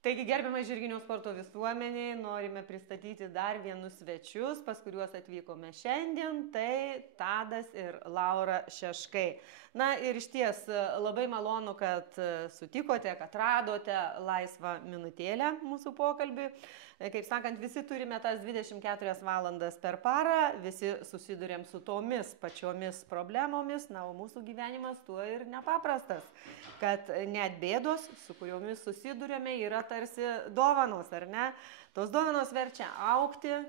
Taigi, gerbiamą žirginio sporto visuomeniai, norime pristatyti dar vienus svečius, pas kuriuos atvykome šiandien, tai Tadas ir Laura Šeškai. Na ir iš ties labai malonu, kad sutikote, kad radote laisvą minutėlę mūsų pokalbį. Kaip sakant, visi turime tas 24 valandas per parą, visi susidurėm su tomis pačiomis problemomis, na, o mūsų gyvenimas tuo ir nepaprastas, kad net bėdos, su kuriomis susidurėme, yra tarsi dovanos, ar ne? Tos dovanos verčia augti,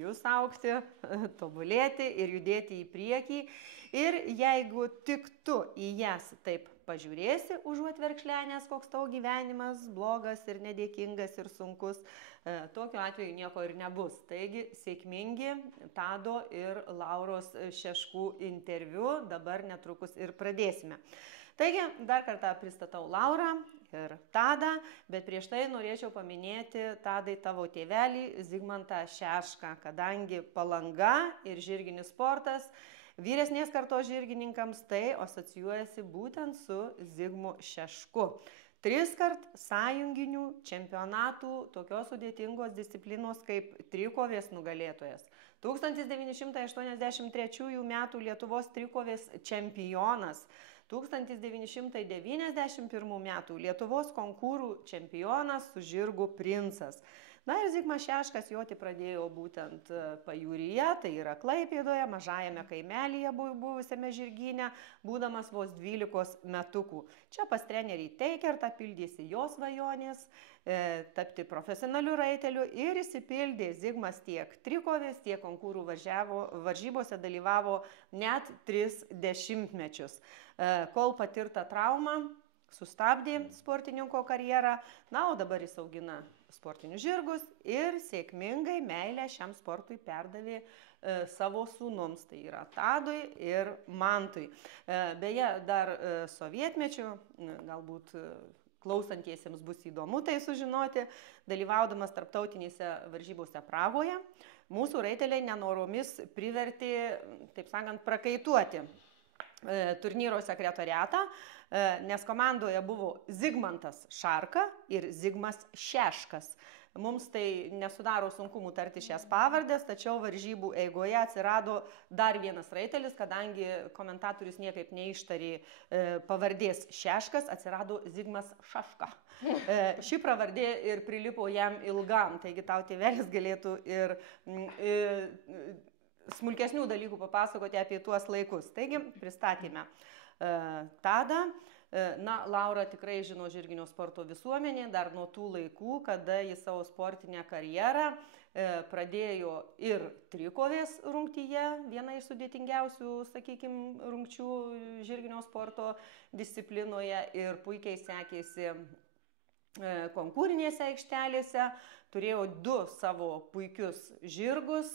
jūs augti, tobulėti ir judėti į priekį. Ir jeigu tik tu į jas taip pažiūrėsi, užuot verkšlenęs, koks tavo gyvenimas blogas ir nedėkingas ir sunkus, tokiu atveju nieko ir nebus. Taigi sėkmingi Tado ir Lauros Šeškų interviu dabar netrukus ir pradėsime. Taigi, dar kartą pristatau Laurą ir Tadą, bet prieš tai norėčiau paminėti, Tadai, tavo tėvelį Zigmantą Šešką, kadangi Palanga ir žirginis sportas vyresnės kartos žirgininkams tai asocijuojasi būtent su Zigmu Šešku. 3 kart sąjunginių čempionatų tokios sudėtingos disciplinos kaip trikovės nugalėtojas. 1983 m. Lietuvos trikovės čempionas. 1991 m. Lietuvos konkūrų čempionas su žirgu princas. Na ir Zigmas Šeškas joti pradėjo būtent pajūryje, tai yra Klaipėdoje, mažajame kaimelyje buvusiame žirgyne, būdamas vos 12 metukų. Čia pas trenerį Teikertą pildėsi jos svajonės, tapti profesionaliu raiteliu ir išsipildė. Zigmas tiek trikovės, tiek konkūrų varžybose dalyvavo net 3 dešimtmečius. Kol patirta trauma sustabdė sportininko karjerą, na, o dabar jis augina sportinius žirgus ir sėkmingai meilę šiam sportui perdavė savo sūnums, tai yra Tadui ir Mantui. Beje, dar sovietmečiu, galbūt klausantiesiems bus įdomu tai sužinoti, dalyvaudamas tarptautinėse varžybose Pragoje, mūsų raiteliai nenoromis privertė, taip sakant, prakaituoti turnyro sekretoriatą, nes komandoje buvo Zigmantas Šarka ir Zigmas Šeškas. Mums tai nesudaro sunkumų tarti šias pavardės, tačiau varžybų eigoje atsirado dar vienas raitelis, kadangi komentatorius niekaip neištarė pavardės Šeškas, atsirado Zigmas Šaška. Ši pravardė ir prilipo jam ilgam, taigi tau tėvelis galėtų ir smulkesnių dalykų papasakoti apie tuos laikus. Taigi, pristatėme Tadą. Na, Laura tikrai žino žirginio sporto visuomenį dar nuo tų laikų, kada jis savo sportinę karjerą pradėjo ir trikovės rungtyje, viena iš sudėtingiausių, sakykime, rungčių žirginio sporto disciplinoje, ir puikiai sekėsi konkūrinėse aikštelėse, turėjo 2 savo puikius žirgus,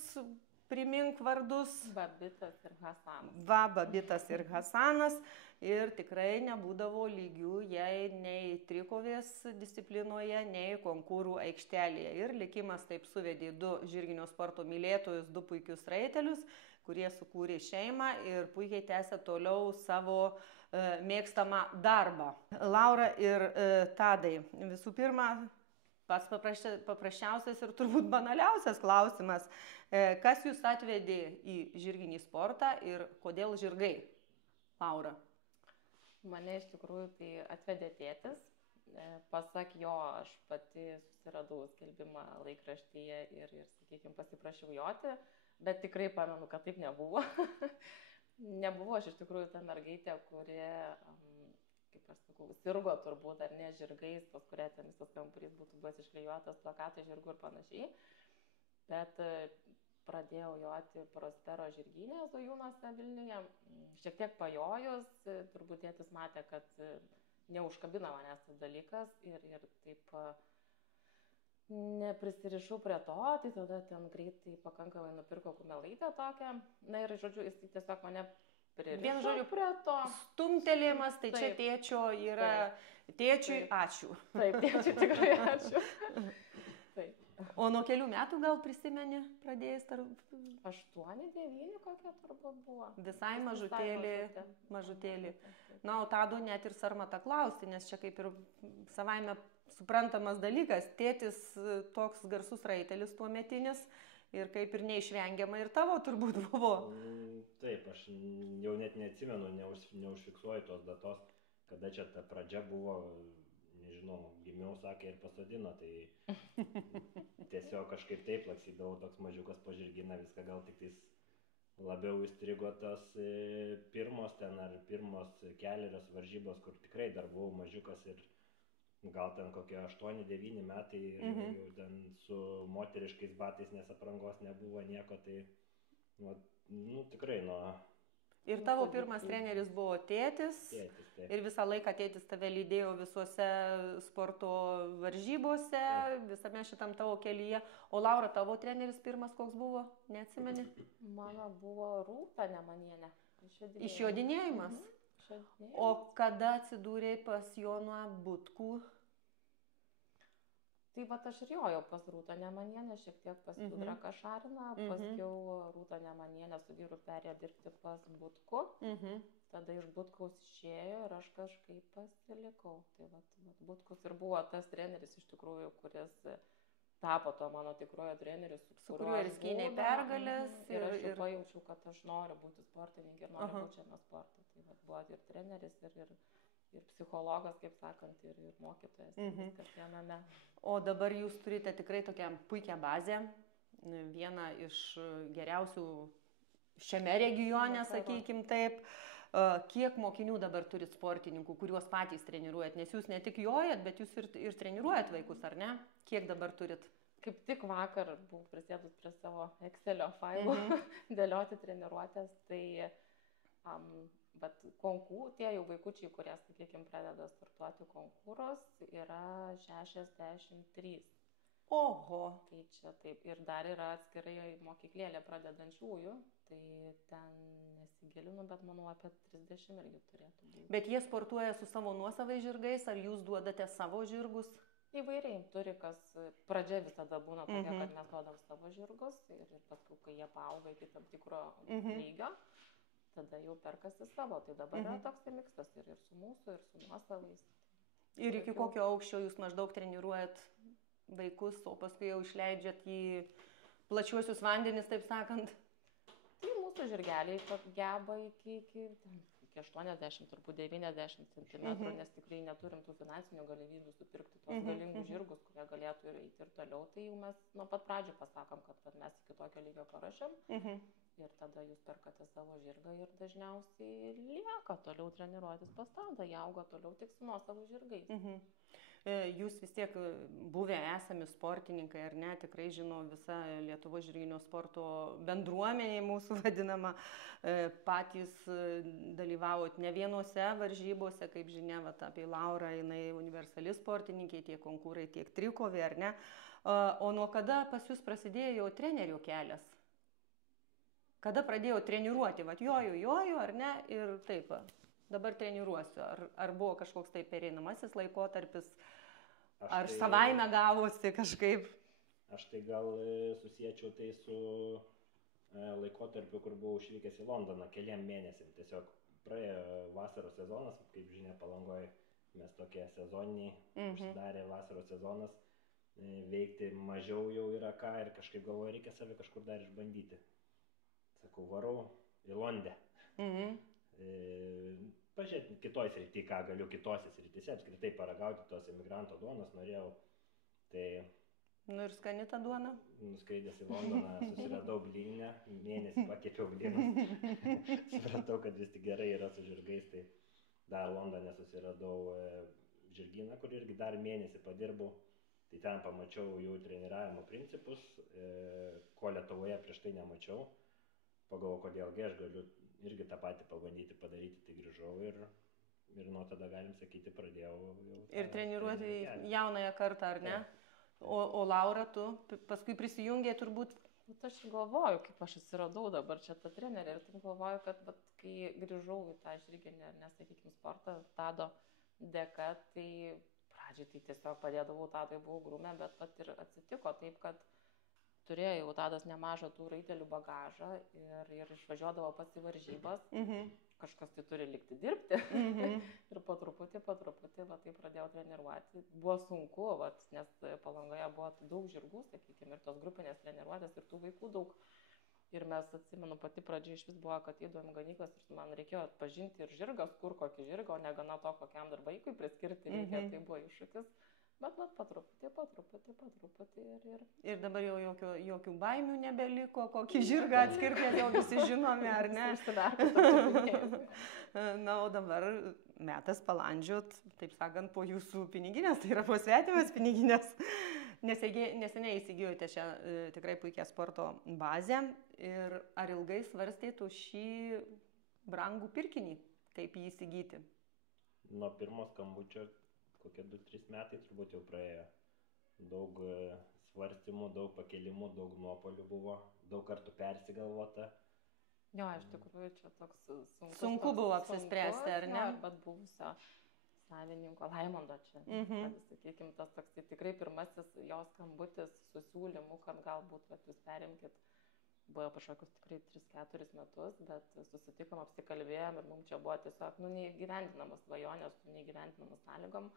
primink vardus. Babitas ir Hasanas. Babitas ir Hasanas. Ir tikrai nebūdavo lygių jai nei trikovės disciplinoje, nei konkūrų aikštelėje. Ir likimas taip suvedė 2 žirginio sporto mylėtojus, 2 puikius raitelius, kurie sukūrė šeimą ir puikiai tęsė toliau savo mėgstamą darbą. Laura ir Tadai, visų pirma, pats paprasčiausias ir turbūt banaliausias klausimas. Kas jūs atvedė į žirginį sportą ir kodėl žirgai? Laura. Mane iš tikrųjų tai atvedė tėtis. Pasak jo, aš pati susiradau skelbimą laikraštyje ir sakykime, pasiprašiau joti, bet tikrai pamenu, kad taip nebuvo. Nebuvo aš iš tikrųjų ta mergaitė, kuri, kaip aš sakau, sirgo turbūt ar ne žirgais, pas kurią ten visas kambarys būtų buvęs išklijuotas, plakatai žirgų ir panašiai. Bet pradėjau joti Prospero žirgyne Zujūnuose Vilniuje. Šiek tiek pajojus, turbūt tėtis matė, kad neužkabina manęs tas dalykas ir taip neprisirišau prie to, tai tada ten greitai pakankamai nupirko kumelaitę tokią. Na ir, žodžiu, jis tiesiog mane pririšo prie to. Stumtelėjimas, tai čia tėčio yra, tėčiui ačiū. Taip, tėčiui tikrai ačiū. Taip. O nuo kelių metų gal prisimeni, pradėjęs 8-9 kokia turbūt buvo. Visai mažutėlį. Na, o Tado net ir Sarmata klausti, nes čia kaip ir savaime suprantamas dalykas. Tėtis toks garsus raitelis tuometinis ir kaip ir neišvengiama ir tavo turbūt buvo. Taip, aš jau net neatsimenu, neužfiksuoju tos datos, kada čia ta pradžia buvo, nežinau, gimiau, sakė, ir pasodino, tai tiesiog kažkaip taip laksydavau toks mažiukas po žirgyną, viską gal tik tais labiau įstrigo tas pirmos kelerios varžybos, kur tikrai dar buvau mažiukas ir gal ten kokie 8-9 metai ir jau ten su moteriškais batais, nes aprangos nebuvo nieko, tai tikrai nuo... Ir tavo pirmas treneris buvo tėtis. Tėtis, taip. Ir visą laiką tėtis tave lydėjo visuose sporto varžybose, visame šitam tavo kelyje. O Laura, tavo treneris pirmas koks buvo, neatsimeni? Mano buvo Rūta Nemanienė. Išjodinėjimas? O kada atsidūrėjai pas Joną Butkų? Tai vat aš ir jojau pas Rūtą Nemanienę, šiek tiek pas Judrą Kašariną, paskiau Rūta Nemanienė su vyru perėjo dirbti pas Butku, tada iš Butkaus išėjo ir aš kažkaip pasilikau. Tai vat Butkus ir buvo tas treneris iš tikrųjų, kuris tapo to mano tikrojo treneriu, su kuriuo ir skynei pergalės. Ir aš jau pajaučiau, kad aš noriu būti sportininkė ir noriu būti šiame sporte. Tai vat buvo ir treneris, ir psichologas, kaip sakant, ir mokytojas, viskas viename. O dabar jūs turite tikrai tokią puikią bazę, vieną iš geriausių šiame regione, sakykim taip. Kiek mokinių dabar turit sportininkų, kuriuos patys treniruojat, nes jūs ne tik jojat, bet jūs ir treniruojat vaikus, ar ne? Kiek dabar turit? Kaip tik vakar buvau prisėdus prie savo Excelio failų dėlioti treniruotės, tai bet tie jau vaikučiai, kurie, sakykime, pradeda startuoti konkurus, yra 63. Oho! Tai čia taip. Ir dar yra atskirai mokyklėlė pradedančiųjų, tai ten nesigilinu, bet manau apie 30 irgi turėtų būti. Bet jie sportuoja su savo nuosavais žirgais, ar jūs duodate savo žirgus? Įvairiai turi, kas pradžia visada būna tokia, kad mes duodam savo žirgus ir paskui, kai jie paauga iki tam tikro lygio, tada jau perkasi savo. Tai dabar yra toks miksas ir su mūsų, ir su nuosavais. Ir iki kokio aukščio jūs maždaug treniruojat vaikus, o paskui jau išleidžiat į plačiuosius vandenis, taip sakant? Tai mūsų žirgeliai geba iki 80, turbūt 90 cm, nes tikrai neturim tų finansinių galimybių supirkti tos galingus žirgus, kurie galėtų ir eiti ir toliau. Tai jau mes nuo pat pradžių pasakom, kad mes iki tokio lygio paruošiam ir tada jūs perkate savo žirgą ir dažniausiai lieka toliau treniruotis pas tadą, jie auga toliau tik su nuosavų žirgais. Jūs vis tiek buvę esami sportininkai, ar ne, tikrai žino visa Lietuvos žirginio sporto bendruomenė mūsų vadinama, patys dalyvavot ne vienose varžybose, kaip žinia, apie Laurą, jinai universali sportininkė, tiek konkurai, tiek trikovė, ar ne. O nuo kada pas jūs prasidėjo trenerio kelias? Kada pradėjau treniruoti? Vat joju, ar ne, ir taip, dabar treniruosiu. Ar buvo kažkoks tai pereinamasis laikotarpis, ar savaime gavosi kažkaip? Aš tai gal susiečiau tai su laikotarpiu, kur buvau išvykęs į Londoną keliam mėnesiam. Tiesiog praėjo vasaros sezonas, kaip žinia, Palangoje mes tokie sezoniniai, užsidarė vasaros sezonas, veikti mažiau jau yra ką ir kažkaip galvoju, reikia save kažkur dar išbandyti. Sakau, varau į Londę. Pažiūrėti kitoj srity, ką galiu kitose srityse, apskritai paragauti tos emigranto duonos norėjau. Tai... Nu ir skani ta duona? Nuskridęs į Londoną, susiradau blyninę, mėnesį pakepiau blynus. Supratau, kad vis tik gerai yra su žirgais, tai dar Londone susiradau žirgyną, kur irgi dar mėnesį padirbau. Tai ten pamačiau jų treniravimo principus, ko Lietuvoje prieš tai nemačiau. Pagalvojau, kodėlgi aš galiu irgi tą patį pabandyti padaryti, tai grįžau ir nuo tada, galim sakyti, pradėjau jau... Ir treniruoti jaunąją kartą, ar ne? O Laura, tu paskui prisijungė turbūt... Aš galvoju, kaip aš atsiradau dabar čia tą trenerį ir taip galvoju, kad kai grįžau į tą žirginį, ar nesakykime, sportą Tado dėka, tai pradžiai tai tiesiog padėdavau Tadui, buvau grūmė, bet vat ir atsitiko taip, kad turėjo jau Tadas nemažą tų raitelių bagažą ir išvažiuodavo pats į varžybas. Kažkas tai turi likti dirbti. Ir po truputį, va tai pradėjau treniruoti. Buvo sunku, nes Palangoje buvo daug žirgų, sakykime, ir tos grupinės treniruotės, ir tų vaikų daug. Ir mes, atsimenu, pati pradžia iš vis buvo, kad įdom ganyklas ir man reikėjo atpažinti ir žirgas, kur kokį žirgą, o negana to, kokiam dar vaikui priskirti reikia, tai buvo iššūkis. Bet po truputį ir... Ir dabar jau jokių baimių nebeliko, kokį žirgą atskirti, jau visi žinome, ar ne? Na, o dabar metas palandžiot, taip sakant, po jūsų piniginės, tai yra po svetimas piniginės. Neseniai įsigijote šią tikrai puikią sporto bazę. Ir ar ilgai svarstėtų šį brangų pirkinį, kaip jį įsigyti? Nuo pirmo skambučio kokie 2-3 metai turbūt jau praėjo. Daug svarstymų, daug pakelimų, daug nuopolių buvo, daug kartų persigalvota. Jo, iš tikrųjų čia toks sunku buvo apsispręsti, ar ne? Arba buvusio savininko Laimondo čia. Sakykime, tas toks tai tikrai pirmasis jo skambutis su siūlymu, kad galbūt jūs perimkit. Buvo kažkokius tikrai 3-4 metus, bet susitikom, apsikalbėjom ir mums čia buvo tiesiog neįgyvendinamas svajonės, su neįgyvendinamas sąlygom.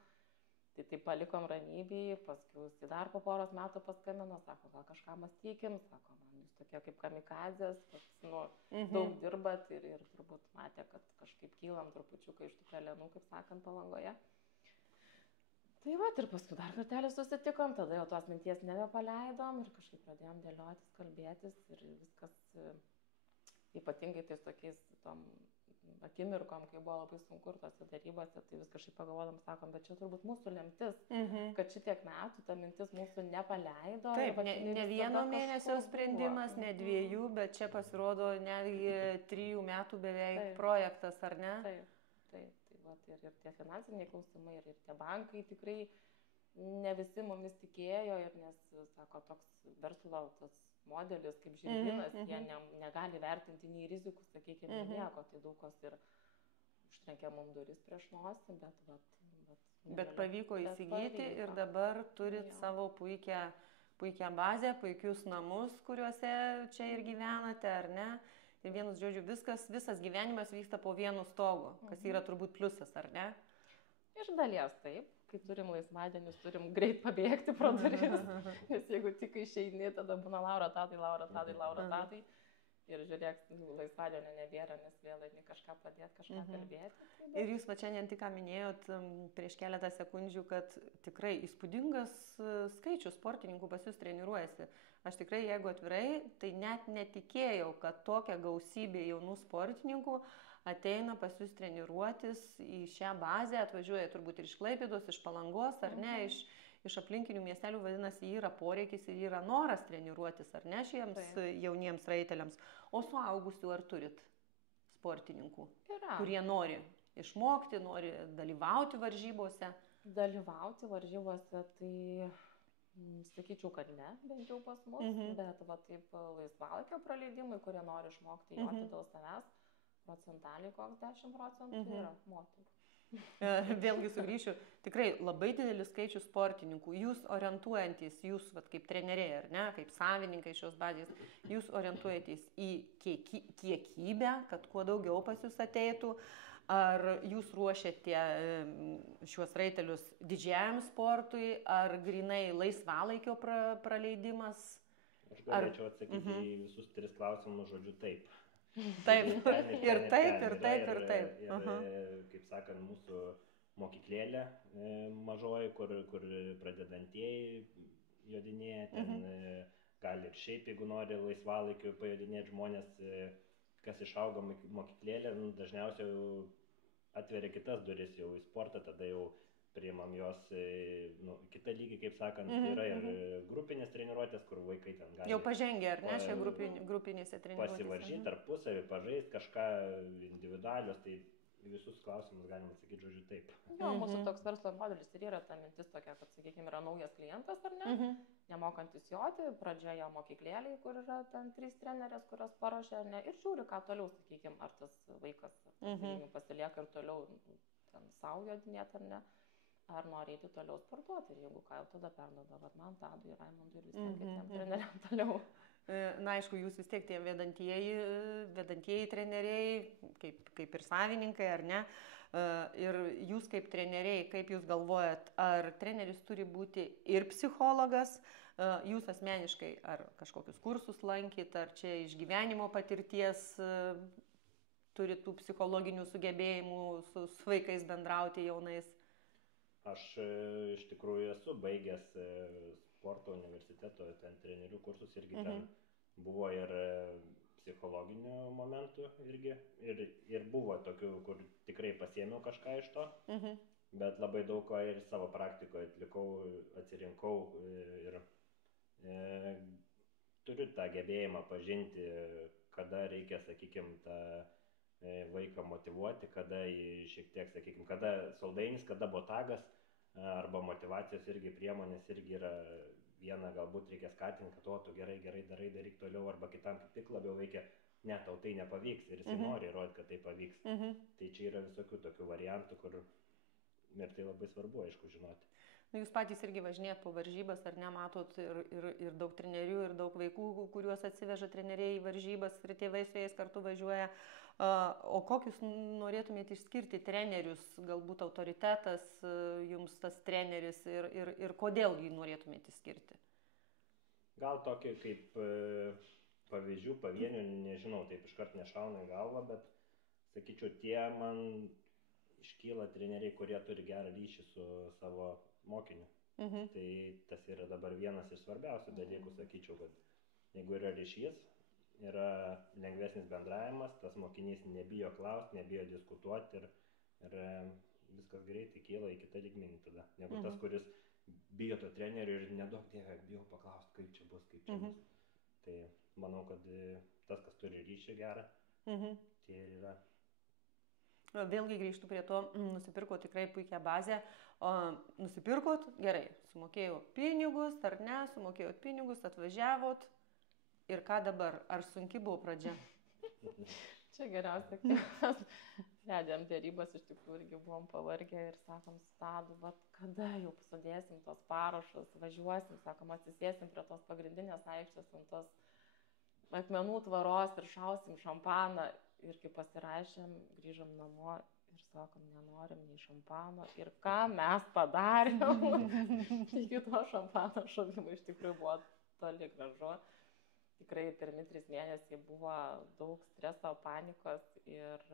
Tai palikom ramybėj, paskui dar po poros metų paskambino, sako, gal kažką mąstykim, sako, man jūs tokie kaip kamikadzės, daug dirbat ir turbūt matė, kad kažkaip kylam trupučiuką iš tų pelenų, kaip sakant, Palangoje. Tai ir paskui dar kartelį susitikom, tada jau tos minties nebepaleidom ir kažkaip pradėjom dėliotis, kalbėtis ir viskas, ypatingai tais tokiais tom akimirkom, kai buvo labai sunku ir tose darybose, tai vis kažkaip pagalvodam, sakom, bet čia turbūt mūsų lemtis, kad šitiek metų ta mintis mūsų nepaleido. Taip, ne vieno mėnesio sprendimas, ne 2, bet čia pasirodo netgi 3 metų beveik projektas, ar ne? Taip, ir tie finansiniai klausimai, ir tie bankai tikrai ne visi mumis tikėjo, ir nes, sako, toks verslo tas modelis kaip žirgynas, jie negali vertinti nei rizikų, sakykime, nieko, tai daug kas ir užtrenkė mums duris prieš nosį, bet pavyko įsigyti ir dabar turit savo puikią bazę, puikius namus, kuriuose čia ir gyvenate, ar ne? Ir vienas žodžiu, visas gyvenimas vyksta po vienu stogu, kas yra turbūt pliusas, ar ne? Iš dalies taip. Kai turim laisvadienius, turim greit pabėgti pro duris, nes jeigu tik išeini, tada būna Laura Tadai. Ir žiūrėk, laisvadienio nebėra, nes vėl eini kažką padėti, kažką kalbėti. Ir jūs va šiandien tik ką minėjot prieš keletą sekundžių, kad tikrai įspūdingas skaičius sportininkų pas jūs treniruojasi. Aš tikrai, jeigu atvirai, tai net netikėjau, kad tokia gausybė jaunų sportininkų ateina pas jūs treniruotis į šią bazę, atvažiuoja turbūt ir iš Klaipėdos, iš Palangos, ar ne, iš aplinkinių miestelių, vadinasi, yra poreikis ir yra noras treniruotis, ar ne, šiems jauniems raiteliams. O suaugusių ar turit sportininkų, kurie nori išmokti, nori dalyvauti varžybose? Dalyvauti varžybose, tai sakyčiau, kad ne, bent jau pas mus, bet va taip laisvalaikio praleidimai, kurie nori išmokti joti dėl savęs, procentaliai koks 10% yra moterų. Vėlgi sugrįšiu, tikrai labai didelis skaičius sportininkų, jūs orientuojantis, jūs kaip treneriai, ar ne, kaip savininkai šios bazės, jūs orientuojantis į kiekybę, kad kuo daugiau pas jūs ateitų, ar jūs ruošiate šiuos raitelius didžiajam sportui, ar grinai laisvalaikio praleidimas? Aš galėčiau atsakyti į visus 3 klausimus žodžiu taip. Taip, ir taip. Ir kaip sakant, mūsų mokyklėlė mažoji, kur pradedantieji jodinėja, ten gali ir šiaip, jeigu nori laisvalaikiu pajodinėti žmonės, kas išauga mokyklėlė, dažniausiai atveria kitas duris jau į sportą, tada jau priimam jos kitą lygį, kaip sakant, yra ir grupinės treniruotės, kur vaikai ten gali... Jau pažengė, ar ne, šia grupinėse treniruotėse? Pasivaržyti tarpusavį, pažaisti kažką individualios, tai visus klausimus galima atsakyti žodžiu taip. Jo, mūsų toks verslo modelis ir yra ta mintis tokia, kad, sakykime, yra naujas klientas, ar ne, nemokantis joti, pradžioje mokyklėliai, kur yra ten 3 trenerės, kurios paruošia, ar ne, ir žiūri, ką toliau, sakykime, ar tas vaikas pasilieka ir toliau ten savo jodinėti, ar ne. ar nori eiti toliau sportuoti. Ir jeigu ką, jau tada perduoda man Tadui, Raimondui ir visiems kitiems treneriam toliau. Na, aišku, jūs vis tiek tie vedantieji treneriai, kaip ir savininkai, ar ne? Ir jūs kaip treneriai, kaip jūs galvojat, ar treneris turi būti ir psichologas, jūs asmeniškai, ar kažkokius kursus lankyt, ar čia iš gyvenimo patirties turi tų psichologinių sugebėjimų su vaikais bendrauti jaunais? Aš iš tikrųjų esu baigęs sporto universiteto ten trenerių kursus irgi ten buvo ir psichologinių momentų irgi ir buvo tokių, kur tikrai pasiėmiau kažką iš to, bet labai daug ko ir savo praktikoje atlikau, atsirinkau ir turiu tą gebėjimą pažinti, kada reikia, sakykime, tą vaiką motyvuoti, kada šiek tiek, sakykime, kada saldainis, kada botagas, arba motyvacijos irgi priemonės irgi yra viena, galbūt reikia skatinti, kad tu gerai daryk toliau, arba kitam kaip tik labiau veikia, ne, tau tai nepavyks ir jis nori įrodyti, kad tai pavyks. Tai čia yra visokių tokių variantų, kur ir tai labai svarbu, aišku, žinoti. Jūs patys irgi važinėt po varžybas, ar nematot ir daug trenerių, ir daug vaikų, kuriuos atsiveža treneriai į varžybas ir tėvai su jais kartu važiuoja. O kokius norėtumėte išskirti trenerius, galbūt autoritetas jums tas treneris ir kodėl jį norėtumėte išskirti? Gal tokį kaip pavyzdžių, pavienių, nežinau, taip iškart nešauna į galvą, bet sakyčiau, tie man iškyla treneriai, kurie turi gerą ryšį su savo mokiniu. Tai tas yra dabar vienas iš svarbiausių dalykų, sakyčiau, kad jeigu yra ryšys, yra lengvesnis bendravimas, tas mokinys nebijo klausti, nebijo diskutuoti ir viskas greitai kyla į kitą lygmenį tada, negu tas, kuris bijo to trenerių ir nedaug dievė, bijo paklausti, kaip čia bus. Tai manau, kad tas, kas turi ryšį gerą, tai ir yra. Vėlgi grįžtu prie to, nusipirkot tikrai puikią bazę. Nusipirkot, gerai, sumokėjot pinigus, ar ne, sumokėjot pinigus, atvažiavot. Ir ką dabar? Ar sunki buvo pradžia? Čia geriausia, kai mes vedėm dėrybas, iš tikrųjų irgi buvom pavargę ir sakom, Tadu, kada jau sudėsim tos parašus, važiuosim, sakom, atsisėsim prie tos pagrindinės aikštės ant tos akmenų tvaros ir šausim šampaną. Ir kai pasirašėm, grįžom namo ir sakom, nenorim nei šampano. Ir ką mes padarėm? Iki to šampano šovimo iš tikrųjų buvo toli gražu. Tikrai pirmi 3 mėnesiai buvo daug streso, panikos ir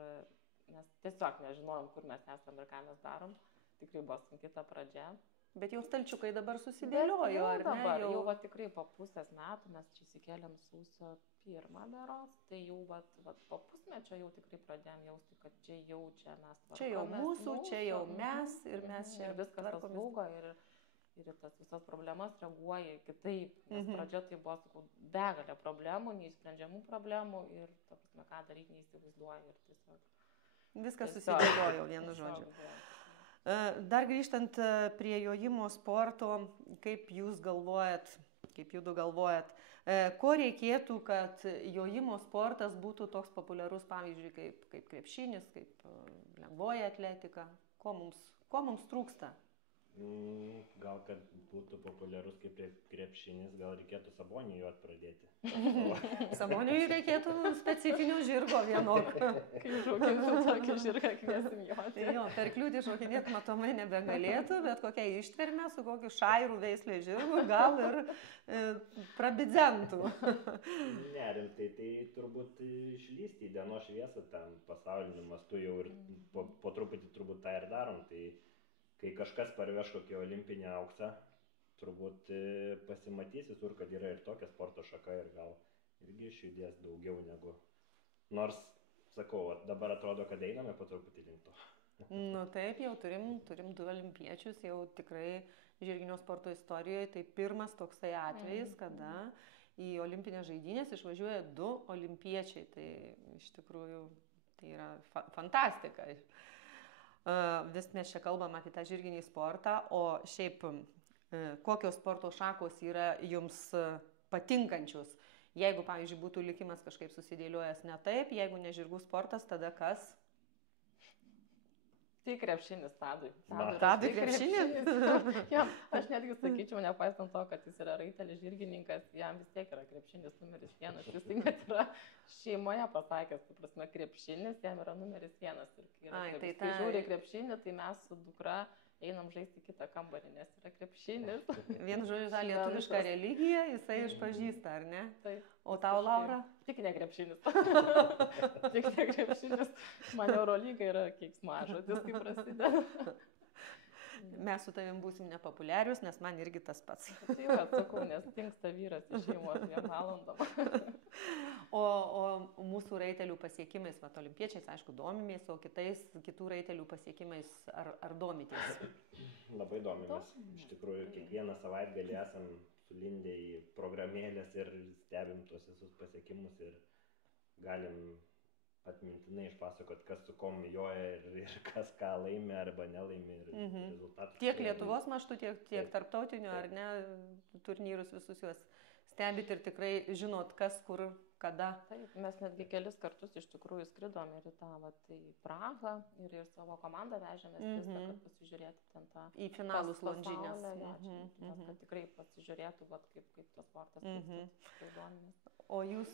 mes tiesiog nežinojom, kur mes esam ir ką mes darom. Tikrai buvo sunki ta pradžia. Bet jau stalčiukai dabar susidėliojo, ar ne? Dabar, jau tikrai po pusės metų mes čia įsikėlėm sausio 1 berods, tai jau po pusmečio jau tikrai pradėjom jausti, kad čia jau čia mes tvarkomės. Čia jau mūsų, čia jau mes ir mes čia viskas paslaugo ir tas visas problemas reaguoja kitaip. Nes pradžia tai buvo, sakau, begalė problemų, neįsprendžiamų problemų ir, ta prasme, ką daryti neįsivaizduoju. Ir tiesiog viskas susidėliojo vienu žodžiu. Dar grįžtant prie jojimo sporto, kaip jūs galvojat, kaip judu galvojat, ko reikėtų, kad jojimo sportas būtų toks populiarus, pavyzdžiui, kaip krepšinis, kaip lengvoji atletika? Ko mums trūksta? Gal, kad būtų populiarus kaip krepšinis, gal reikėtų Saboniui juot pradėti. Saboniui reikėtų specifinio žirgo vienokio. Kai žaukintų tokį žirgą kviesim joti. Jo, per kliūtį šokinėti matomai nebegalėtų, bet kokia ištvermė su kokiu šairų veislė žirgu gal ir prabidzentų. Nerimtai, tai turbūt išlysti į dienos šviesą tam pasauliniu mastu jau ir po truputį turbūt tą ir darom. Tai kai kažkas parveš kokį olimpinį auksą, turbūt pasimatys visur, kad yra ir tokia sporto šaka ir gal irgi išjudės daugiau negu. Nors, sakau, dabar atrodo, kad einame po truputį link to. Nu taip, jau turim 2 olimpiečius, jau tikrai žirginio sporto istorijoje tai pirmas toksai atvejis, kada į olimpinės žaidynės išvažiuoja 2 olimpiečiai. Tai iš tikrųjų tai yra fantastika. Vis mes čia kalbam apie tą žirginį sportą, o šiaip kokios sporto šakos yra jums patinkančios? Jeigu, pavyzdžiui, būtų likimas kažkaip susidėliojęs ne taip, jeigu ne žirgų sportas, tada kas? Tai krepšinis Tadui. Tadui krepšinis? Ja, aš netgi sakyčiau, nepaisant to, kad jis yra raitelis žirgininkas, jam vis tiek yra krepšinis numeris 1. Jis net yra šeimoje pasakęs, tai prasme, krepšinis jam yra numeris 1. Ir kai žiūri krepšinį, tai mes su dukra einam žaisti kitą kambarį, nes yra krepšinis. Vienu žodžiu, tą lietuvišką religiją jisai išpažįsta, ar ne? Taip. O tau, Laura? Tik ne krepšinis. Tik ne krepšinis. Man Eurolyga yra keiksmažodis, kai prasideda. Mes su tavim būsim nepopuliarius, nes man irgi tas pats. Tai jau atsakau, nes tinksta vyras iš šeimos 1 valandą. O mūsų raitelių pasiekimais, vat, olimpiečiais, aišku, domimės, o kitų raitelių pasiekimais ar domitės? Labai domimės. Iš tikrųjų, kiekvieną savaitgalį esam sulindę į programėlės ir stebim tuos visus pasiekimus ir galim atmintinai išpasakot, kas su kom joja ir kas ką laimi arba nelaimi ir rezultatus. Tiek Lietuvos maštų, tiek tarptautinių, ar ne, turnyrus visus juos stebit ir tikrai žinot, kas kur, kada. Taip, mes netgi kelis kartus iš tikrųjų skridom ir į tą į Prahą ir savo komandą vežėmės viską, kad pasižiūrėti ten tą į finalus Londžinės. Kad tikrai pasižiūrėtų, kaip tas sportas vyksta. O jūs,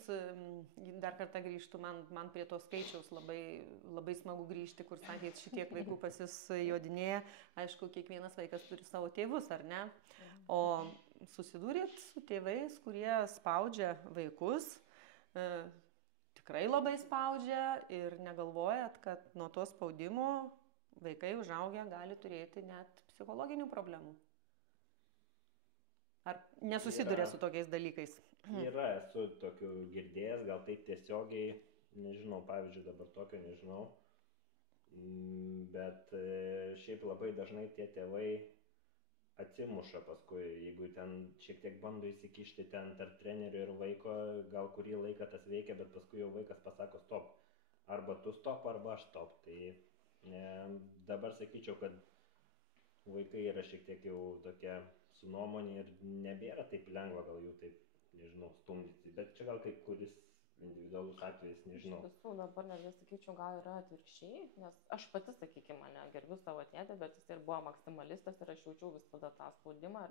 dar kartą grįžtų, man prie to skaičiaus labai smagu grįžti, kur sakėt, šitiek vaikų pas jūs jodinėja. Aišku, kiekvienas vaikas turi savo tėvus, ar ne? O susidūrėt su tėvais, kurie spaudžia vaikus, tikrai labai spaudžia ir negalvojat, kad nuo to spaudimo vaikai užaugę gali turėti net psichologinių problemų? Ar nesusiduria su tokiais dalykais? Yra, esu tokių girdėjęs, gal taip tiesiogiai, nežinau, pavyzdžiui, dabar tokio nežinau, bet šiaip labai dažnai tie tėvai atsimuša paskui, jeigu ten šiek tiek bando įsikišti ten tarp trenerių ir vaiko, gal kurį laiką tas veikia, bet paskui jau vaikas pasako stop. Arba tu stop, arba aš stop. Tai dabar sakyčiau, kad vaikai yra šiek tiek jau tokie su nuomonė ir nebėra taip lengva gal jų taip, nežinau, stumdyti. Bet čia gal kai kuris individualus atvejis, nežinau. Iš tiesų, dabar netgi sakyčiau, gal yra atvirkščiai, nes aš pati, sakykime, mane gerbiu savo tėtę, bet jis ir buvo maksimalistas ir aš jaučiau visada tą spaudimą,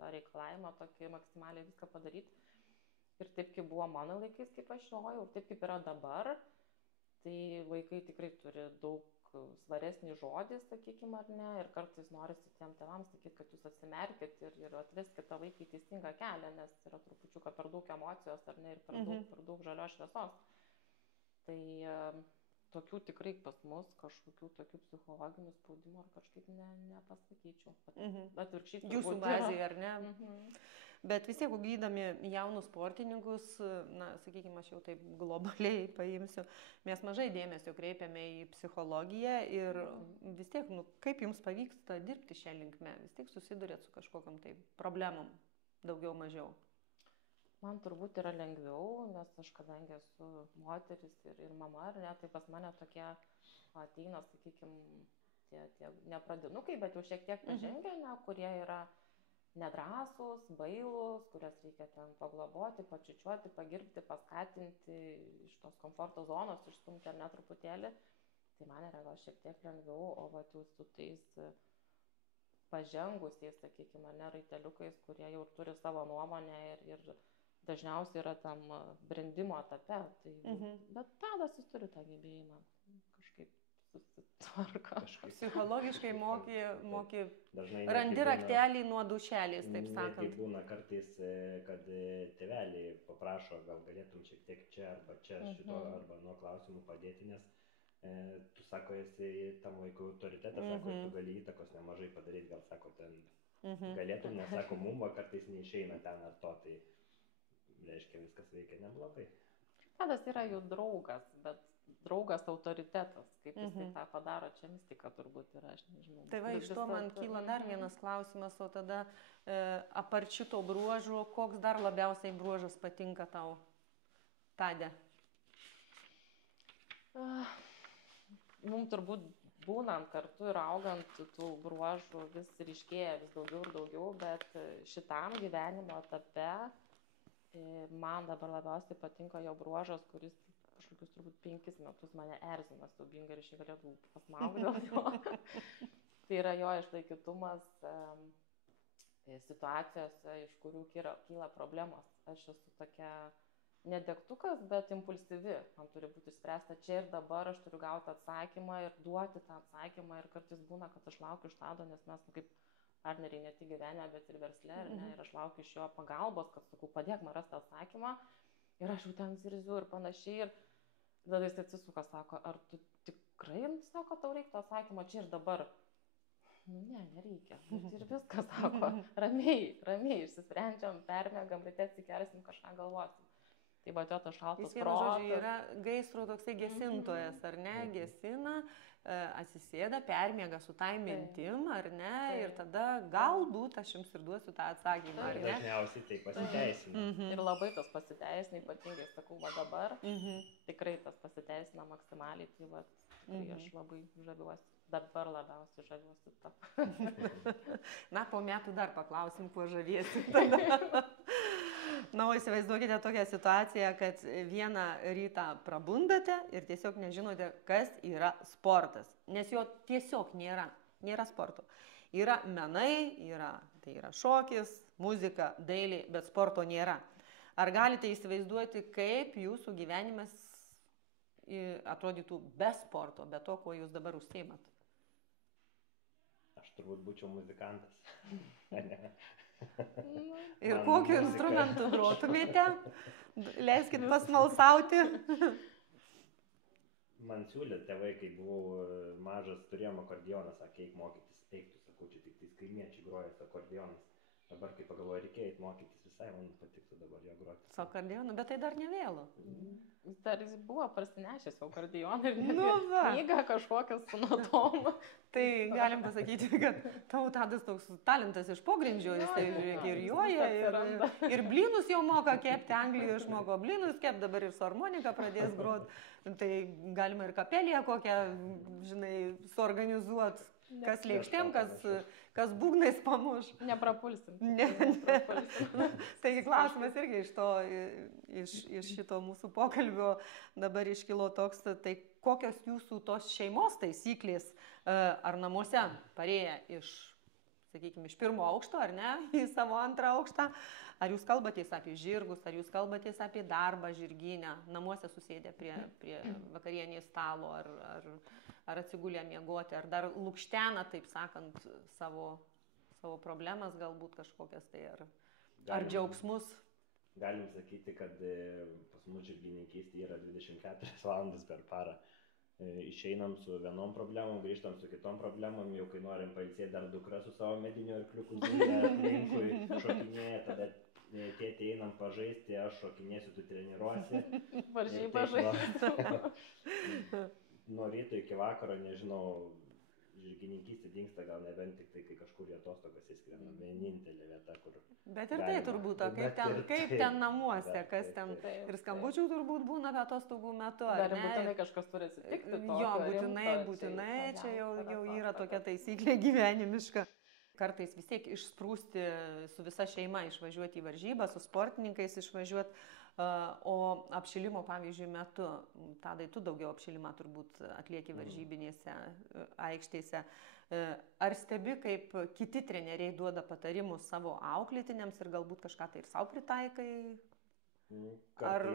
tą reikalavimą tokį maksimaliai viską padaryti. Ir taip kaip buvo mano laikais, kaip aš jojau, ir taip kaip yra dabar, tai vaikai tikrai turi daug svaresnį žodį, sakykime, ar ne, ir kartais norisi tiem tėvams sakyti, kad jūs atsimerkit ir atveskit tą vaiką į teisingą kelią, nes yra trupučiuką per daug emocijos, ar ne, ir per daug žalios šviesos. Tai tokių tikrai pas mus kažkokių tokių psichologinių spaudimų ar kažkaip nepasakyčiau. Atvirkščiai turbūt. Jūsų bazėje, ar ne? Bet vis tiek, ugdydami jaunus sportininkus, na, sakykime, aš jau taip globaliai paimsiu, mes mažai dėmesio kreipiame į psichologiją ir vis tiek, kaip jums pavyksta dirbti šią linkmę, vis tiek susidurėt su kažkokiam tai problemom, daugiau mažiau. Man turbūt yra lengviau, nes aš kadangi esu moteris ir mama, ar ne, tai pas mane tokie ateina, sakykime, tie nepradinukai, bet jau šiek tiek pažengę, kurie yra nedrąsūs, bailūs, kurias reikia ten pagloboti, pačiučiuoti, pagirbti, paskatinti, iš tos komforto zonos išstumti ar net truputėlį. Tai man yra gal šiek tiek lengviau, o vat jau su tais pažengusiais, sakykime, raiteliukais, kurie jau turi savo nuomonę ir dažniausiai yra tam brendimo etape. Tai, bet Tadas jis turi tą gebėjimą kažkaip susitvarko. Psichologiškai moki randi raktelį nuo dušelės, taip sakant. Netgi būna kartais, kad tėveliai paprašo, gal galėtum šiek tiek čia arba čia šito arba nuo klausimų padėti, nes tu sako, esi tam vaikui autoritetas, sako, tu gali įtakos nemažai padaryti, gal sako, ten galėtum, nes sako, mum kartais neišeina ten ar to, tai reiškia viskas veikia neblogai. Tadas yra jų draugas, bet draugas autoritetas, kaip jisai tą padaro, čia mistika turbūt yra, aš nežinau. Tai va, iš to man kyla dar vienas klausimas, o tada apart šito bruožo, koks dar labiausiai bruožas patinka tau, Tade? Mums turbūt būnant kartu ir augant tų bruožų vis ryškėja vis daugiau ir daugiau, bet šitam gyvenimo etape man dabar labiausiai patinka jo bruožas, kuris kažkokius turbūt 5 metus mane erzina siaubingai ir aš jį galėtų pasmaugti dėl jo. Tai yra jo išlaikytumas situacijose, iš kurių kyla problemos. Aš esu tokia nedegtukas, bet impulsyvi. Man turi būti išspręsta čia ir dabar, aš turiu gauti atsakymą ir duoti tą atsakymą. Ir kartais būna, kad aš laukiu iš Tado, nes mes kaip partneriai ne tik gyvenime, bet ir versle, ar ne? Ir aš laukiu iš jo pagalbos, kad sakau, padėk man rasti atsakymą. Ir aš jau ten zirziu ir panašiai. Ir tada jis atsisuka, sako, ar tu tikrai, sako, tau reiktų atsakymo čia ir dabar. Nu, ne, nereikia. Ir viskas, sako, ramiai išsisprendžiam, permėgam, ryte atsikelsim, kažką galvosim. Tai va, jo tas šaltas protas. Jis vienu žodžiu yra gaisro toksai gesintojas, ar ne, gesina, atsisėda, permiega su tai mintim, ar ne, ir tada galbūt aš jums ir duosiu tą atsakymą, ar ne. Dažniausiai tai pasiteisina. Ir labai tas pasiteisina, ypatingai, sakau, va dabar, tikrai tas pasiteisina maksimaliai, tai va, aš labai žaviuosi. Dabar labiausiai žaviuosi tą. Na, po metų dar paklausim, kuo žaviesi tada. Na, o įsivaizduokite tokią situaciją, kad vieną rytą prabundate ir tiesiog nežinote, kas yra sportas. Nes jo tiesiog nėra sporto. Yra menai, tai yra šokis, muzika, dailė, bet sporto nėra. Ar galite įsivaizduoti, kaip jūsų gyvenimas atrodytų be sporto, be to, kuo jūs dabar užsiimat? Aš turbūt būčiau muzikantas. Ir kokiu instrumentu grotumėte? Leiskit pasmalsauti. Man siūlė tėvai, kai buvau mažas, turėjom akordeoną, sakė, eik mokytis, eik, tu sakau, čia tik tais kaimiečiai grojas akordeonas. Dabar, kai pagalvoju, reikia eiti mokytis, visai man patiktų dabar jo groti. Su akordeonu, bet tai dar ne vėlu. Dar jis buvo prasinešęs akordeoną ir knygą kažkokią su natom. Tai galim pasakyti, kad tau Tadas toks talentas iš pogrindžio, jis tai žiūrėk ir joja, ir blynus jau moka kepti, Anglijoje išmoko blynus kepti, dabar ir su harmonika pradės groti. Tai galima ir kapelėje kokią, žinai, suorganizuoti, kas lėkštėm, kas būgnais pamuš. Neprapulsim. Taigi klausimas irgi iš šito mūsų pokalbio dabar iškilo toks, tai kokios jūsų tos šeimos taisyklės ar namuose parėję sakykime, iš pirmo aukšto, ar ne, į savo antrą aukštą, ar jūs kalbatės apie žirgus, ar jūs kalbatės apie darbą žirginę, namuose susėdę prie vakarienės stalo, ar atsigulę miegoti, ar dar lukštena, taip sakant, savo problemas galbūt kažkokias tai, ar džiaugsmus. Galim sakyti, kad pas mus žirgininkystė yra 24 valandas per parą. Išeinam su vienom problemom, grįžtam su kitom problemom, jau kai norim pailsėti, dar dukra su savo mediniu arkliuku aplinkui šokinėja, tada tėtė einam pažaisti, aš šokinėsiu, tu treniruosi. Varžybą žaisti. Nuo ryto iki vakaro, nežinau, žirgininkystė dingsta, gal nebent tik tai, kai kažkur į atostogas įskrenda, vienintelė vieta, kur... Bet ir tai turbūt, kaip ten namuose, kas ten... Ir skambučių turbūt būna apie atostogų metu, ar ne? Dar būtinai kažkas turi atsitikti. Jo, būtinai, čia jau yra tokia taisyklė gyvenimiška. Kartais vis tiek išsprūsti su visa šeima, išvažiuoti į varžybą, su sportininkais išvažiuoti, o apšilimo, pavyzdžiui, metu, Tadai, tu daugiau apšilimą turbūt atlieki varžybinėse aikštėse. Ar stebi, kaip kiti treneriai duoda patarimus savo auklėtiniams ir galbūt kažką tai ir savo pritaikai?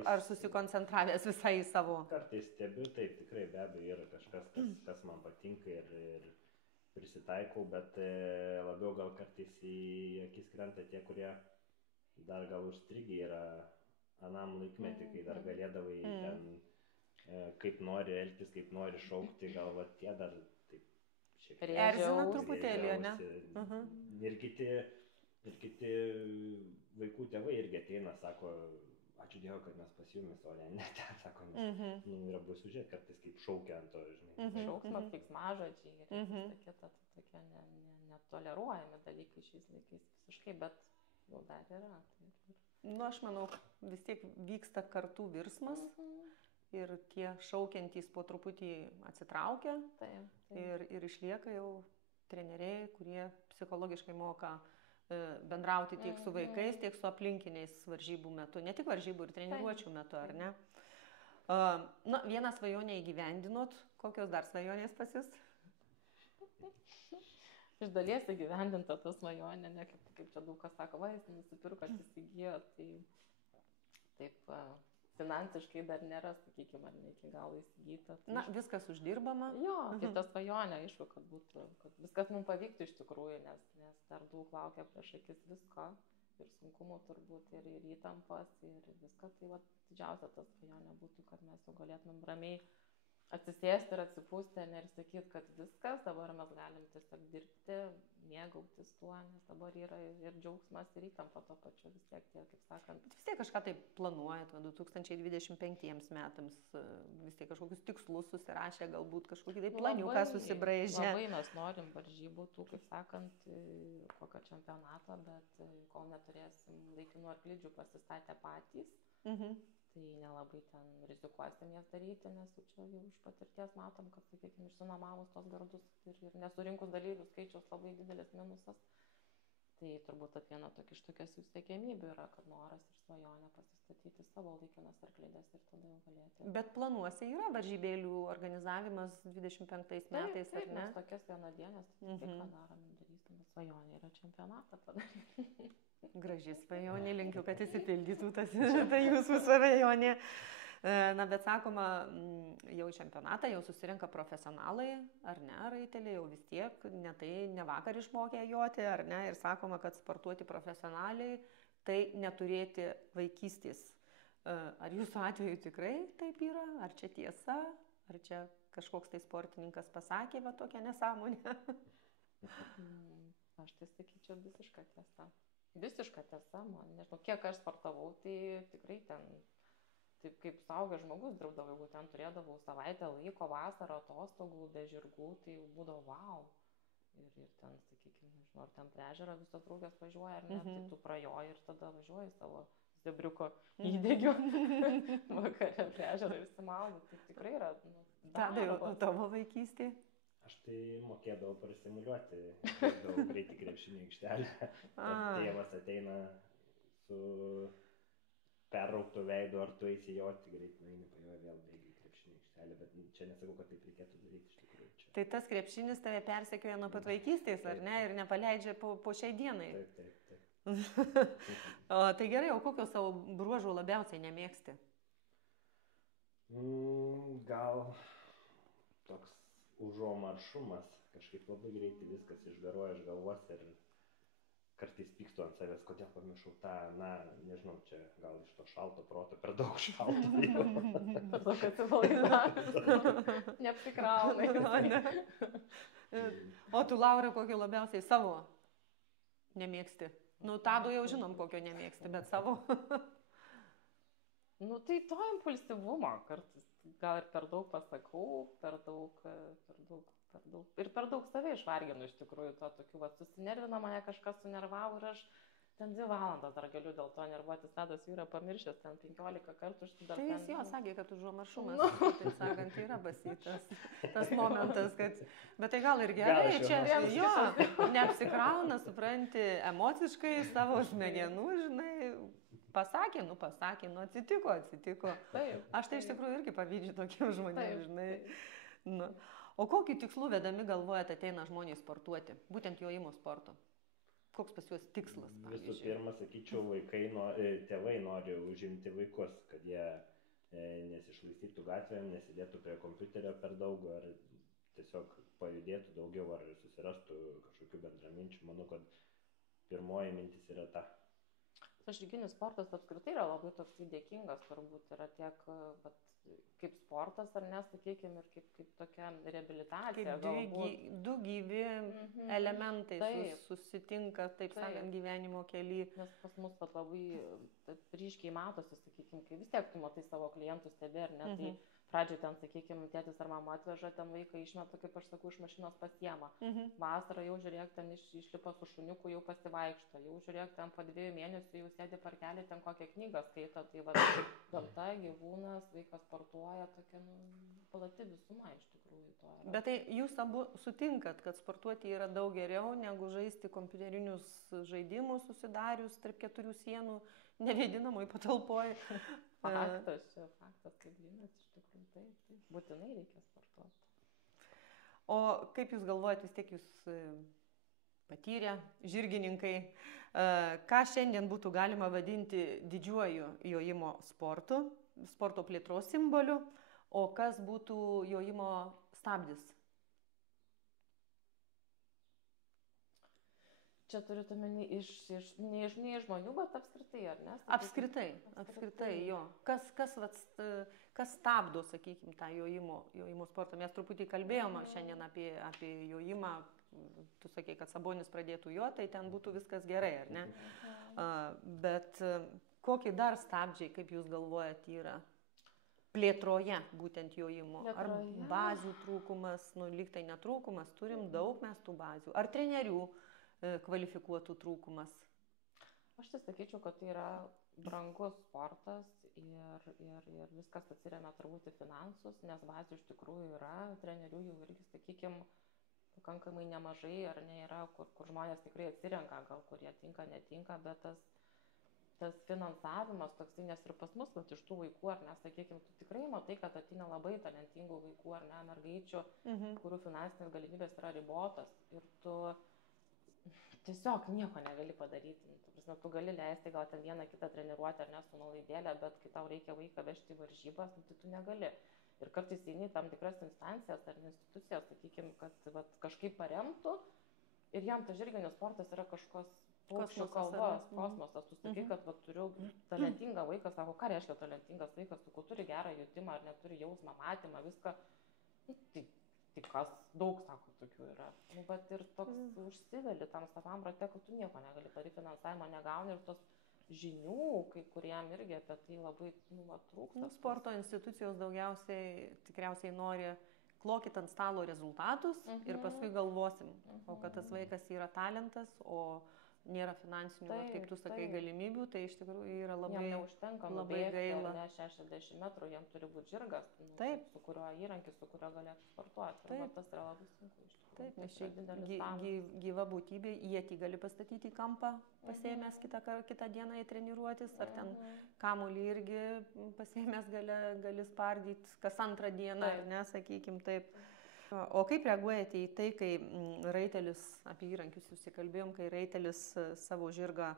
Ar susikoncentravęs visai į savo? Kartais stebiu, taip, tikrai be abejo yra kažkas, kas man patinka ir prisitaikau, bet labiau gal kartais į akis krenta tie, kurie dar gal užstrigę yra anam laikmetį, kai dar galėdavai ten kaip nori elgtis, kaip nori šaukti, gal va tie dar taip šiek tiek erzina truputėlį, ne? Ir kiti vaikų tėvai irgi ateina, sako, ačiū Dievui, kad mes pas jumis, o ne ten, sako, nes yra baisu žiūrėti, kartais kaip šaukia ant to, žinai. Šauksmas, keiksmažodžiai ir visa kita, tokie netoleruojami dalykai šiais laikais visiškai, bet jau dar yra. Nu, aš manau, vis tiek vyksta kartų virsmas ir tie šaukiantys po truputį atsitraukia ir išlieka jau treneriai, kurie psichologiškai moka bendrauti tiek su vaikais, tiek su aplinkiniais varžybų metu, ne tik varžybų ir treniruočių metu, ar ne? Na, vieną svajonę įgyvendinot, kokios dar svajonės pas jūs? Iš dalies įgyvendinta ta svajonė, ne kaip čia daug kas sako, va, jis nusipirko, įsigijo, tai taip finansiškai dar nėra, sakykime, ar ne iki galo įsigyta. Tai Na, viskas uždirbama. Jo, tai ta svajonė, aišku, kad viskas mums pavyktų iš tikrųjų, nes dar daug laukia prieš akis visko ir sunkumų turbūt, ir įtampos, ir viską. Tai va, didžiausia ta svajonė būtų, kad mes jau galėtumėm ramiai atsisėsti ir atsipūsti ir sakyti, kad viskas, dabar mes galim tiesiog dirbti, mėgautis tuo, nes dabar yra ir džiaugsmas, ir įtampa to pačiu vis tiek, kaip sakant. Bet vis tiek kažką tai planuojat, 2025 metams, vis tiek kažkokius tikslus susirašę, galbūt kažkokį tai planiuką susibraižę. Labai mes norim varžybų, tų, kaip sakant, kokio čempionato, bet kol neturėsim laikinų arklidžių pasistatę patys, tai nelabai ten rizikuosim jas daryti, nes čia jau iš patirties matom, kad, sakykime, išsinuomavus tos gardus ir nesurinkus dalyvių skaičiaus labai didelis minusas. Tai turbūt viena iš tokias jų siekiamybių yra, kad noras ir svajonė pasistatyti savo laikinas arklidės ir tada jau galėti. Bet planuose yra varžybėlių organizavimas 25 metais, ar ne? Taip, mes tokias vienadienės, tai ką darom, darysim, bet svajonė yra čempionatą padaryti. Graži svajonė, linkiu, kad įsipildytų ta jūsų svajonė. Na, bet sakoma, jau čempionatą jau susirenka profesionalai, ar ne, raiteliai, jau vis tiek, ne vakar išmokė joti, ar ne, ir sakoma, kad sportuoti profesionaliai, tai neturėti vaikystės. Ar jūsų atveju tikrai taip yra, ar čia tiesa, ar čia kažkoks tai sportininkas pasakė, va tokią nesąmonę? Aš tai sakyčiau visiška tiesa. Visiška tiesa, man nežinau, kiek aš sportavau, tai tikrai ten, taip kaip suaugęs žmogus dirbdavau, jeigu ten turėdavau savaitę laiko, vasarą, atostogų, be žirgų, tai jau būdavo wow. Ir ten, sakykime, nežinau, ar ten prie ežero visos draugės važiuoja, ar ne, tai tu prajoji ir tada važiuoji savo zebriuko įdegiu vakarė prie ežero ir simaudai, tai tikrai yra darbas. Tada tavo vaikystė? Aš tai mokėdavau prasimuliuoti, mokėdavau greitai krepšinį aikštelę, o tėvas ateina su perrauktu veidu, ar tu eisi joti, greitai nueini pajoja, vėl bėgi krepšinį aikštelę, bet čia nesakau, kad taip reikėtų daryti iš tikrųjų. Čia. Tai tas krepšinis tave persekioja nuo pat vaikystės, ar ne, ir nepaleidžia po šiai dienai? Taip. Tai gerai, o kokio savo bruožų labiausiai nemėgsti? Gal toks užuomaršumas, kažkaip labai greitai viskas išgaruoja iš galvos ir kartais pykstu ant savęs, kodėl pamiršau tą, na, nežinau, čia gal iš to šalto proto per daug šalto. Per daug atsipalaidavimo, neapsikraunai. O tu, Laura, kokį labiausiai savo nemėgsti? Nu, Tado jau žinom, kokio nemėgsti, bet savo. Nu, tai to impulsyvumo kartais. Gal ir per daug pasakau, per daug ir per daug save išvarginu iš tikrųjų to tokių, va, susinervina mane kažkas sunervavo ir aš ten 2 valandas dar galiu dėl to nervuotis, Tadas jau yra pamiršęs ten 15 kartų. Tai jis jo sakė, kad užuomaršumas, taip sakant, yra basytas, tas momentas, kad, bet tai gal ir gerai, čia jo, neapsikrauna, supranti, emociškai savo smegenų, žinai, pasakė, atsitiko. Taip. Aš tai iš tikrųjų irgi pavydžiu tokiem žmonėms, žinai. Nu. O kokiu tikslu vedami galvojate ateina žmonės sportuoti, būtent jojimo sporto? Koks pas juos tikslas? Visų pirma, sakyčiau, tėvai nori užimti vaikus, kad jie nesišlaistytų gatvėm, nesidėtų prie kompiuterio per daug, ar tiesiog pajudėtų daugiau, ar susirastų kažkokių bendraminčių. Manau, kad pirmoji mintis yra ta. Žyginis sportas apskritai yra labai toks dėkingas, turbūt yra tiek kaip sportas, ar ne, sakykime, ir kaip tokia reabilitacija. Kaip du gyvi elementai susitinka, taip sakant, gyvenimo kely. Nes pas mus labai ryškiai matosi, sakykime, kai vis tiek tu matai savo klientus stebi, ar ne, tai pradžioj ten, sakykime, tėtis ar mama atveža ten vaiką, išmeta, kaip aš sakau, iš mašinos pasiema. Vasarą jau žiūrėk, ten išlipa su šuniuku, jau pasivaikšto, jau žiūrėk, ten po 2 mėnesių jau sėdi parkelį, ten kokią knygą skaito, tai va, gamta, gyvūnas, vaikas sportuoja, tokia, plati visuma iš tikrųjų to yra. Bet tai jūs abu sutinkat, kad sportuoti yra daug geriau, negu žaisti kompiuterinius žaidimus susidarius tarp 4 sienų, nevėdinamoj patalpoj. Faktas, kaip vynas, iš tikrųjų, taip, būtinai reikia sportuoti. O kaip jūs galvojat, vis tiek jūs patyrę žirgininkai, ką šiandien būtų galima vadinti didžiuoju jojimo sportu, sporto plėtros simboliu, o kas būtų jojimo stabdis? Čia turite omeny ne iš žmonių, bet apskritai, ar ne? Apskritai, jo. Kas stabdo, sakykime, tą jojimo sportą? Mes truputį kalbėjome šiandien apie jojimą. Tu sakei, kad Sabonis pradėtų jo, tai ten būtų viskas gerai, ar ne? Bet kokie dar stabdžiai, kaip jūs galvojat, yra plėtroje būtent jojimo? Ar bazių trūkumas, lyg tai netrūkumas, turim daug mes tų bazių. Ar trenerių kvalifikuotų trūkumas? Aš tai sakyčiau, kad tai yra brangus sportas ir viskas atsiremia turbūt į finansus, nes bazių iš tikrųjų yra, trenerių jau irgi, sakykime, pakankamai nemažai, ar ne, yra, kur žmonės tikrai atsirenka, gal kurie tinka, netinka, bet tas finansavimas toksai, nes ir pas mus, iš tų vaikų, ar ne, sakykime, tu tikrai matai, kad ateina labai talentingų vaikų, ar ne, mergaičių, kurių finansinės galimybės yra ribotos ir tu tiesiog nieko negali padaryti. Tu gali leisti gal ten vieną kitą treniruotę ar ne su nuolaidėlę, bet kai tau reikia vaiką vežti į varžybas, tai tu negali. Ir kartais eini tam tikras instancijas ar institucijas, sakykime, kad kažkaip paremtų ir jam tas žirginis sportas yra kažkoks paukščių kalbos, kosmosas. Tu sakai, kad turiu talentingą vaiką, sako, ką reiškia talentingas vaikas, tu turi gerą jutimą ar neturi jausmą, matymą, viską. Tai kas daug, sako, tokių yra. Bet ir toks užsiveli tam savam rate, kad tu nieko negali padaryti, finansavimo negauni ir tos žinių, kai kuriem irgi apie tai labai trūksta. Sporto institucijos daugiausiai tikriausiai nori klokit ant stalo rezultatus ir paskui galvosim, o kad tas vaikas yra talentas, o nėra finansinių, kaip tu sakai, galimybių, tai iš tikrųjų yra labai gaila. Jam neužtenka nubėgti, ne 60 metrų, jam turi būti žirgas, su kurio įrankis, su kurio galėtų sportuoti. Ir tas yra labai sunku iš tikrųjų. Taip, nes čia gyva būtybė, ietį gali pastatyti į kampą, pasiėmęs kitą dieną į treniruotis, ar ten kamuolį irgi pasiėmęs gali spardyti kas antrą dieną, ar ne, sakykim taip. O kaip reaguojate į tai, kai raitelis, apie įrankius susikalbėjom, kai raitelis savo žirgą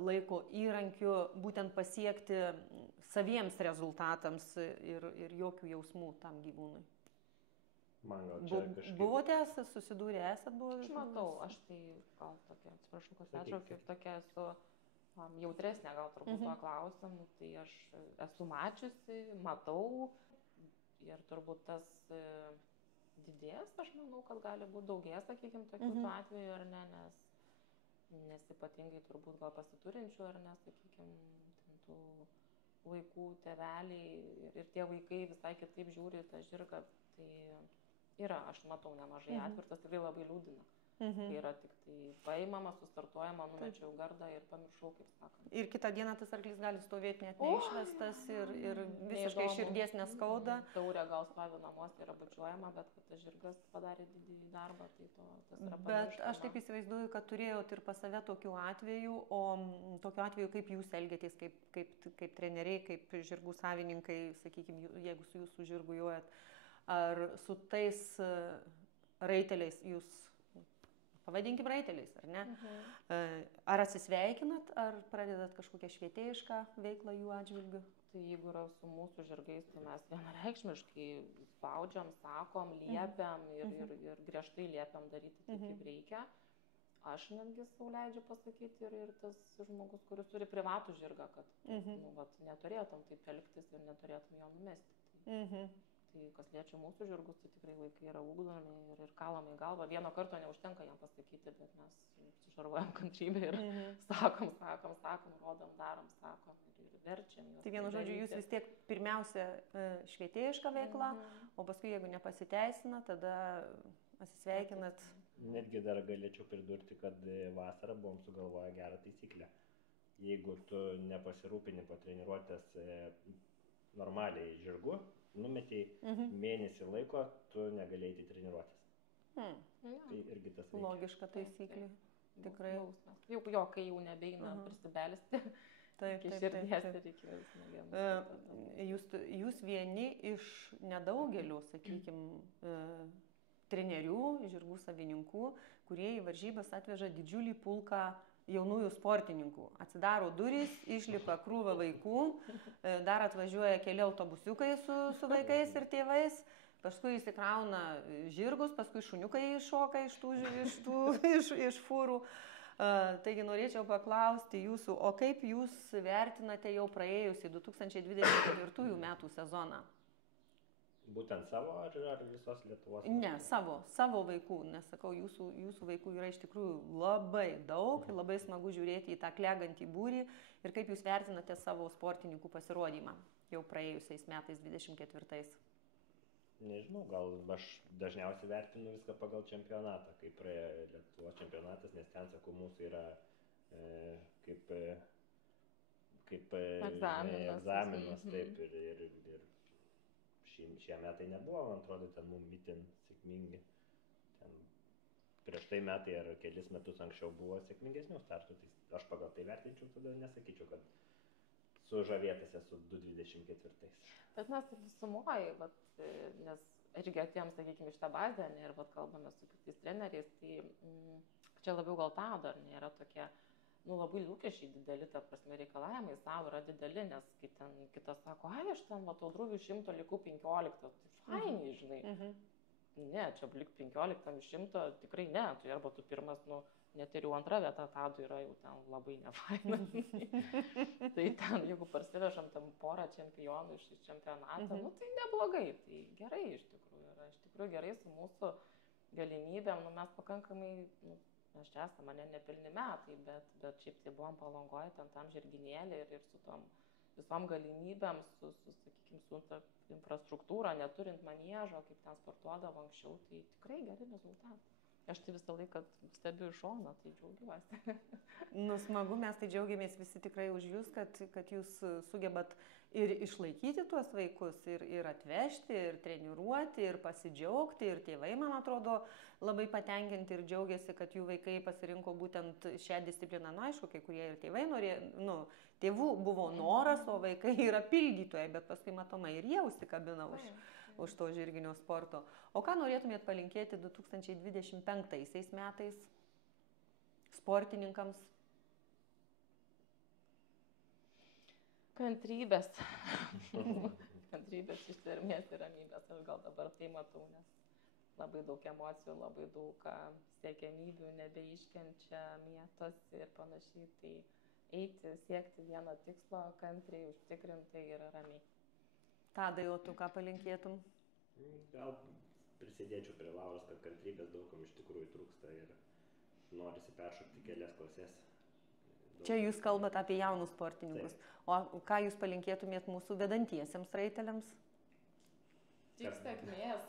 laiko įrankiu būtent pasiekti saviems rezultatams ir jokių jausmų tam gyvūnui? Man gal čia kažkaip... Buvote susidūrę, esat buvę? Aš matau, aš tai gal tokia, atsiprašau, kad pertraukiu, tokia esu jautresnė gal turbūt tuo klausimu, tai aš esu mačiusi, matau ir turbūt tas didės, aš manau, kad gali būti daugės, sakykime, tokių atvejų, ar ne, nes ypatingai turbūt gal pasiturinčių, ar ne, sakykime, tų vaikų tėveliai ir tie vaikai visai kitaip žiūri tą žirgą, tai yra, aš matau nemažai atvejų, tas tikrai labai liūdina. Kai yra tik tai paimama, sustartuojama, numečiau gardą ir pamiršau, kaip sakant. Ir kitą dieną tas arklys gali stovėti net neišvestas ir visiškai širdies neskauda. Taurė gal stovi namuose yra bučiuojama, bet kad tas žirgas padarė didįjį darbą, tai tas yra pamirštama. Bet aš taip įsivaizduoju, kad turėjot ir pas save tokių atvejų, o tokiu atveju kaip jūs elgėtės, kaip treneriai, kaip žirgų savininkai, sakykime, jeigu su jūsų žirgu jojat, ar su tais raiteliais jūs pavadinkim raiteliais, ar ne? Ar atsisveikinat, ar pradedat kažkokią švietėjišką veiklą jų atžvilgiu? Tai jeigu yra su mūsų žirgais, tai mes vienareikšmiškai spaudžiam, sakom, liepiam ir griežtai liepiam daryti taip, kaip reikia. Aš netgi sau leidžiu pasakyti ir tas žmogus, kuris turi privatų žirgą, kad neturėtum taip elgtis ir neturėtum jo numesti. Tai kas liečia mūsų žirgus, tai tikrai vaikai yra ugdomi ir kalami į galvą. Vieno karto neužtenka jam pasakyti, bet mes sušarvojam kantrybę ir sakom, rodom, darom, sakom. Ir verčiam juos. Tai vienu žodžiu, jūs vis tiek pirmiausia švietėjiška veikla, o paskui jeigu nepasiteisina, tada atsisveikinat. Netgi dar galėčiau pridurti, kad vasarą buvom sugalvoję gerą taisyklę. Jeigu tu nepasirūpini po treniruotės normaliai žirgu, numetėjai mėnesį laiko, tu negalėjai į treniruotės. Tai irgi tas veikia. Logiška taisyklė. Tikrai. Jo, kai jau nebeina prisibelsti. Taip. Jūs vieni iš nedaugelio, sakykime, trenerių, žirgų savininkų, kurie į varžybas atveža didžiulį pulką jaunųjų sportininkų. Atsidaro durys, išlipa krūva vaikų, dar atvažiuoja keli autobusiukai su vaikais ir tėvais, paskui įsikrauna žirgus, paskui šuniukai iššoka iš fūrų. Taigi norėčiau paklausti jūsų, o kaip jūs vertinate jau praėjusį 2024 metų sezoną? Būtent savo ar visos Lietuvos? Ne, savo vaikų, nes sakau, jūsų vaikų yra iš tikrųjų labai daug, labai smagu žiūrėti į tą klegantį būrį ir kaip jūs vertinate savo sportininkų pasirodymą jau praėjusiais metais 24. Nežinau, gal aš dažniausiai vertinu viską pagal čempionatą, kaip praėjo Lietuvos čempionatas, nes ten, sakau, mūsų yra kaip egzaminas, taip, ir šie metai nebuvo, man atrodo, ten mums itin sėkmingi. Ten prieš tai metai ar kelis metus anksčiau buvo sėkmingesnių startų, tai aš pagal tai vertinčiau, tada nesakyčiau, kad sužavėtas esu 2024. Bet mes visumoji, nes irgi atėjom, sakykime, iš tą bazę, ir kalbame su kitais treneriais, tai čia labiau gal tau dar nėra tokie, labai lūkesčiai dideli, ta prasme reikalavimai savo yra dideli, nes kai ten kitas sako, aš ten Audruvių 100 likau 15, tai fainiai, žinai. Ne, čia lik 15 iš 100, tikrai ne, tai arba tu pirmas, net ir jau antra vieta Tadui yra jau ten labai nefaina. Tai ten, jeigu parsivežam tam porą čempionų iš čempionato, tai neblogai, tai gerai iš tikrųjų yra, iš tikrųjų gerai su mūsų galimybėm, mes pakankamai, mes čia esame, nepilni metai, bet šiaip tai buvom Palangoje, tam žirginėlį ir su tom visom galimybėm, sakykime, su infrastruktūra, neturint maniežo, kaip ten sportuodavo anksčiau, tai tikrai geri rezultatai. Aš tai visą laiką stebiu iš šono, tai džiaugiuosi. Smagu, mes tai džiaugiamės visi tikrai už jūs, kad jūs sugebat ir išlaikyti tuos vaikus, ir atvežti, ir treniruoti, ir pasidžiaugti, ir tėvai, man atrodo, labai patenkinti ir džiaugiasi, kad jų vaikai pasirinko būtent šią discipliną. Aišku, kai kurie ir tėvai norėjo, tėvų buvo noras, o vaikai yra pildytojai, bet paskui matomai ir jie užsikabina už to žirginio sporto. O ką norėtumėt palinkėti 2025 metais sportininkams? Kantrybės. Kantrybės, ištvermės ir ramybės. Aš gal dabar tai matau, nes labai daug emocijų, labai daug siekiamybių, nebeiškenčia mėtos ir panašiai. Tai eiti, siekti vieno tikslo, kantriai, užtikrintai ir ramiai. Tadai, o tu ką palinkėtum? Gal prisidėčiau prie Lauros, kad kantrybės daugam iš tikrųjų trūksta ir norisi peršokti kelias klasės. Čia jūs kalbat apie jaunus sportininkus. Taip. O ką jūs palinkėtumėt mūsų vedantiesiems raiteliams? Tik sėkmės.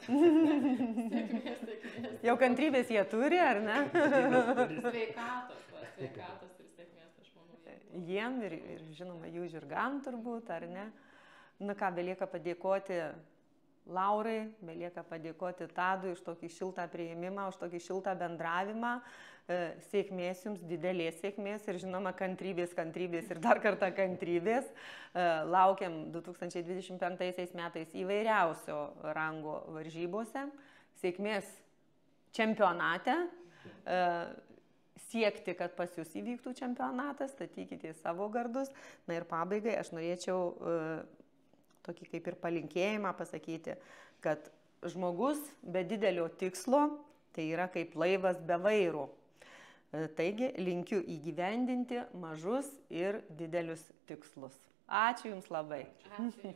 Jau kantrybės jie turi, ar ne? Sveikatos ir sėkmės, aš manau. Jiem ir žinoma, jų žirgam turbūt, ar ne? Ką, belieka padėkoti Laurai, belieka padėkoti Tadui už tokį šiltą priėmimą, už tokį šiltą bendravimą. Sėkmės jums, didelės sėkmės ir žinoma kantrybės ir dar kartą kantrybės. Laukiam 2025 metais įvairiausio rango varžybose. Sėkmės čempionate. Siekti, kad pas jūs įvyktų čempionatas, statykite savo gardus. Na ir pabaigai aš norėčiau tokį kaip ir palinkėjimą pasakyti, kad žmogus be didelio tikslo tai yra kaip laivas be vairo. Taigi linkiu įgyvendinti mažus ir didelius tikslus. Ačiū Jums labai. Ačiū.